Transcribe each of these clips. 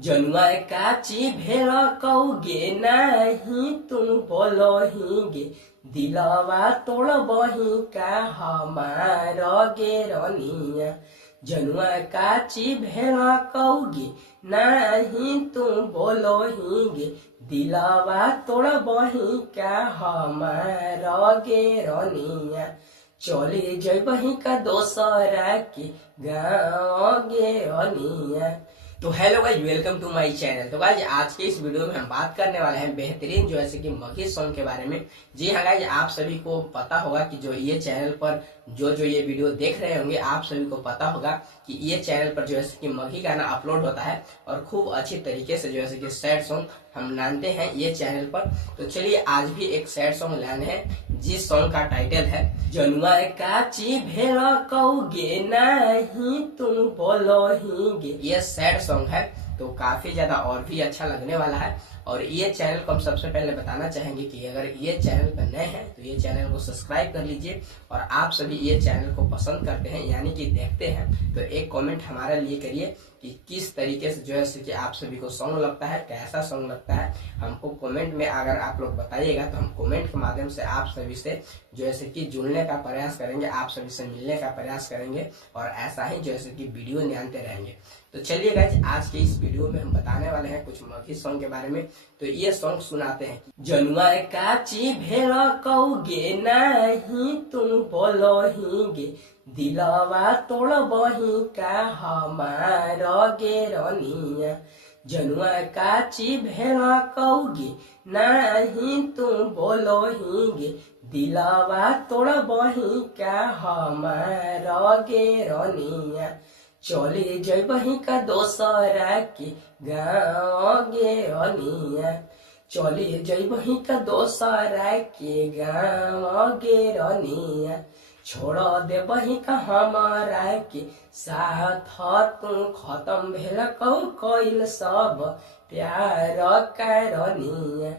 जनुआ काची भेड़ कौगे नाही तुम बोलो गे दिलवा तोड़ बही का हमार गे रनिया। जनुआ काची भेड़ कौगे नाही तुम बोलो गे दिलवा तोड़ बही का हमार गे रनिया। चले जबही का दोसरा के गाँव गे रनिया। तो hello guys, welcome to my channel. तो गाइस आज के इस वीडियो में हम बात करने वाले हैं बेहतरीन जो है कि मगही सॉन्ग के बारे में। जी हाँ गाइस, आप सभी को पता होगा कि जो ये चैनल पर जो ये वीडियो देख रहे होंगे, आप सभी को पता होगा कि ये चैनल पर जो है कि मगही गाना अपलोड होता है और खूब अच्छी तरीके से जो है कि सैड सॉन्ग हम लाते हैं ये चैनल पर। तो चलिए आज भी एक सैड सॉन्ग लाने हैं जिस सॉन्ग का टाइटल है जनुआ काची भेड़ कौगे नहीं तुम बोलो गे। ये सैड सॉन्ग है तो काफी ज्यादा और भी अच्छा लगने वाला है। और ये चैनल को हम सबसे पहले बताना चाहेंगे कि अगर ये चैनल पर नए हैं तो ये चैनल को सब्सक्राइब कर लीजिए। और आप सभी ये चैनल को पसंद करते हैं यानी कि देखते हैं तो एक कमेंट हमारे लिए करिए कि किस तरीके से जो है कि आप सभी को सॉन्ग लगता है, कैसा सॉन्ग लगता है। हमको कमेंट में अगर आप लोग बताइएगा तो हम कमेंट के माध्यम से आप सभी से जो है कि जुड़ने का प्रयास करेंगे, आप सभी से मिलने का प्रयास करेंगे और ऐसा ही जो है कि वीडियो निकालते रहेंगे। तो चलिए गाइस आज के इस वीडियो में हम बताने वाले हैं कुछ मगही सॉन्ग के बारे में। तो ये सॉन्ग सुनाते हैं। जनुआ काची भेड़ कौगे नहीं तुम बोलो गे दिलवा तोड़ बही का हमार गे रनिया। जनुआ काची भेड़ कौगे नहीं तुम बोलो गे दिलवा तोड़ बही का हमार गे रनिया। चले जबही का दोसरा के गाँव गे रनिया। चले जबही का दोसरा के गाँव गे रनिया। छोड़ देबही का हमारा के साथ तू खत्म भेल कइल सब प्यार करनिया।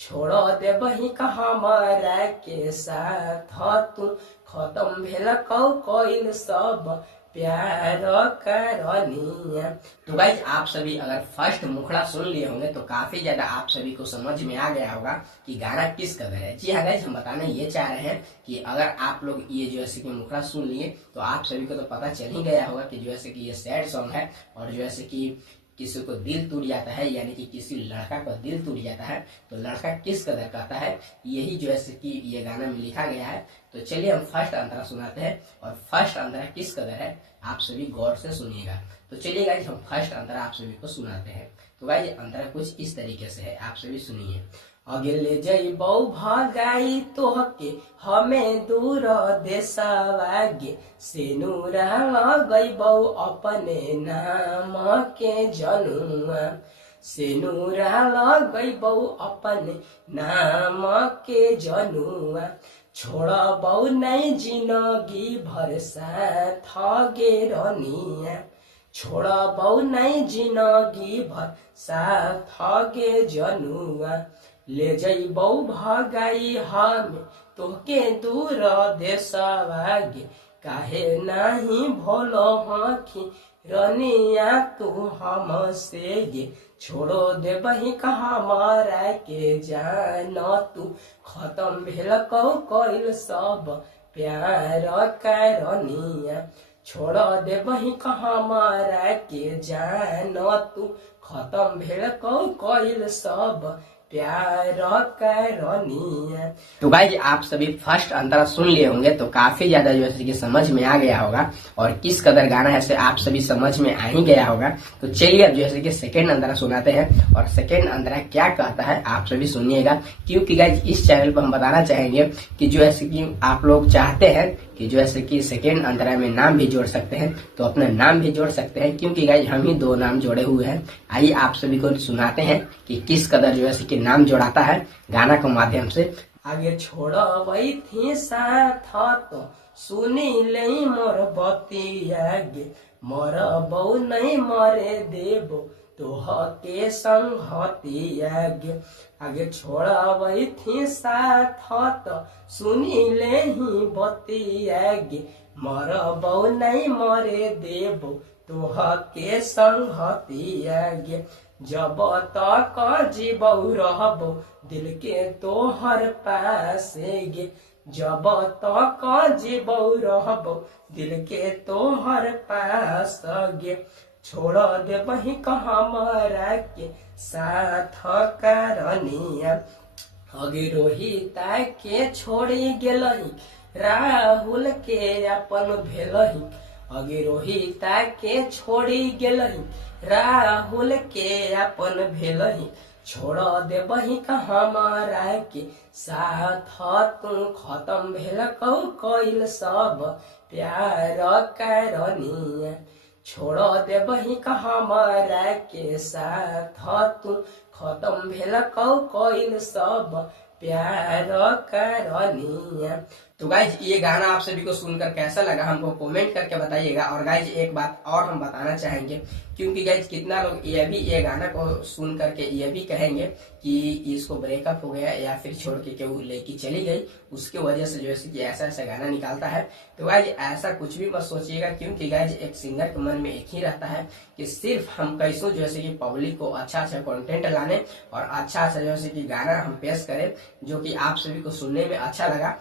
छोड़ देबही का हमारा के साथ तू खत्म भेल कइल सब प्यार करनिया। तो गाइज आप सभी अगर फर्स्ट मुखड़ा सुन लिए होंगे तो काफी ज्यादा आप सभी को समझ में आ गया होगा कि गाना किस कदर है। जी हाँ गाइज, हम बताने ये चाह रहे हैं कि अगर आप लोग ये जो है कि मुखड़ा सुन लिए तो आप सभी को तो पता चल ही गया होगा कि जो है कि ये सैड सॉन्ग है और जो है कि किसी को दिल टूट जाता है यानी कि किसी लड़का का दिल टूट जाता है तो लड़का किस कदर कहता है, यही जो है कि ये गाना में लिखा गया है। तो चलिए हम फर्स्ट अंतरा सुनाते हैं और फर्स्ट अंतरा किस कदर है आप सभी गौर से सुनिएगा। तो चलिए गाइज हम फर्स्ट अंतरा आप सभी को सुनाते हैं। तो गाइज अंतरा कुछ इस तरीके से है, आप सभी सुनिए। अगे ले जइबौ भगाई तोहके हमें दूर देशवागे सेनुरा लगैबौ अपने नाम के जनुआ। सेनुरा लगैबौ अपने नाम के जनुआ। छोड़बौ नहीं जिंदगी भर साथ गे रनिया। छोड़बौ नहीं जिंदगी भर साथ गे जनुआ। ले जइबौ भगाई हम तोहके दूर देशवागे काहे नहीं भोलो हखी रनिया तू हमसे गे। छोड़ो देबही का हमारा के जान तू खत्म भेल कइल सब प्यार करनिया। छोड़ देबही का हमारा के जान तू खत्म भेल कइल सब प्यार करनिया। तो गाइज आप सभी फर्स्ट अंतरा सुन लिए होंगे तो काफी ज्यादा जो है कि समझ में आ गया होगा और किस कदर गाना है से आप सभी समझ में आ ही गया होगा। तो चलिए अब जो है कि सेकेंड अंतरा सुनाते हैं और सेकेंड अंतरा क्या कहता है आप सभी सुनिएगा। क्योंकि गाइज इस चैनल पर हम बताना चाहेंगे कि जो है कि आप लोग चाहते हैं कि जो है कि सेकेंड अंतरा में नाम भी जोड़ सकते हैं तो अपना नाम भी जोड़ सकते हैं, क्योंकि गाइज हम ही 2 नाम जोड़े हुए हैं। आइए आप सभी को सुनाते हैं कि किस कदर जो है कि नाम जोड़ाता है गाना के माध्यम से। आगे छोड़बै थी साथ तो सुनी ले मोर बतिया गे मरबौ नहीं मरे देबो तोह के संगतिया गे। आगे छोड़बै थी साथ तो सुनी ले ही बतिया गे मरबौ नहीं मरे देबो तोह के संगतिया गे जब तक जीबऊ रहबो दिल के तोहर पासे गे जब तक जीबऊ रहबो दिल के तोहर पास गे छोड़ देबही हमरा के साथ करनिया अगे रोहिता के छोड़ी गेलही राहुल के अपन भेलही अगे रोहिता के छोड़ी गेलही राहुल के अपन भेलही छोड़ देबही हमारा के साथ तू खत्म भेल कइल सब प्यार करनिया छोड़ देबही हमारा के साथ तू खत्म भेल कइल सब प्यार करनिया। तो गाइज ये गाना आप सभी को सुनकर कैसा लगा हमको कमेंट करके बताइएगा। और गाइज एक बात और हम बताना चाहेंगे, क्योंकि गाइज कितना लोग ये गाना को सुन करके ये भी कहेंगे कि इसको ब्रेकअप हो गया या फिर छोड़ के केहू लेके चली गई, उसके वजह से जो है कि ऐसा गाना निकालता है। तो गाइज ऐसा कुछ भी मत सोचिएगा, क्योंकि गाइज एक सिंगर के मन में एक ही रहता है कि सिर्फ हम कैसों जैसे कि पब्लिक को अच्छा कंटेंट लाने और अच्छा जैसे कि गाना हम पेश करें जो कि आप सभी को सुनने में अच्छा लगा।